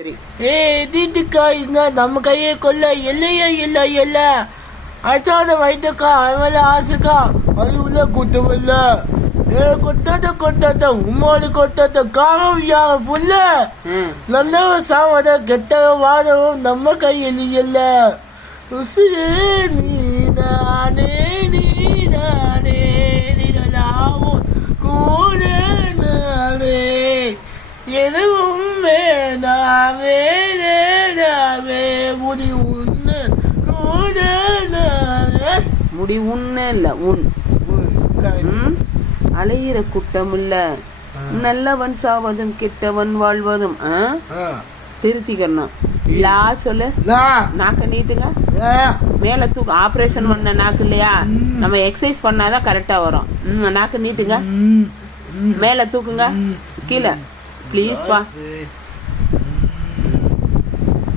சரி தீட்டுக்காய்ங்க நம்ம கையை கொல்ல எல்லையா இல்லை இல்ல அச்சாத வைத்தக்கா அவள ஆசைக்கா அது உள்ள குத்தமில்ல கொத்தாத உம்மோடு கொத்தாத காலம் யாக புல்ல நல்லவன் சாவத கெட்டவன் வாதவும் நம்ம கையில் இல்ல நீதானே நிகழாவும் கூட நானே எனவும் வேண்டாவே முடி உன்னு கூட நானே முடி உன்னு இல்ல உன் அலையிற குட்டம் இல்ல நல்லவன் சாவதும் கெட்டவன் வாழ்வதும் திருத்திக்கணும் லா சொல்லு நாக்க நீட்டுங்க மேல தூக்கு ஆபரேஷன் பண்ண நாக்கு இல்லையா நம்ம எக்ஸசைஸ் பண்ணாதான் கரெக்டா வரும் நாக்கு நீட்டுங்க மேல தூக்குங்க கீழே ப்ளீஸ் பா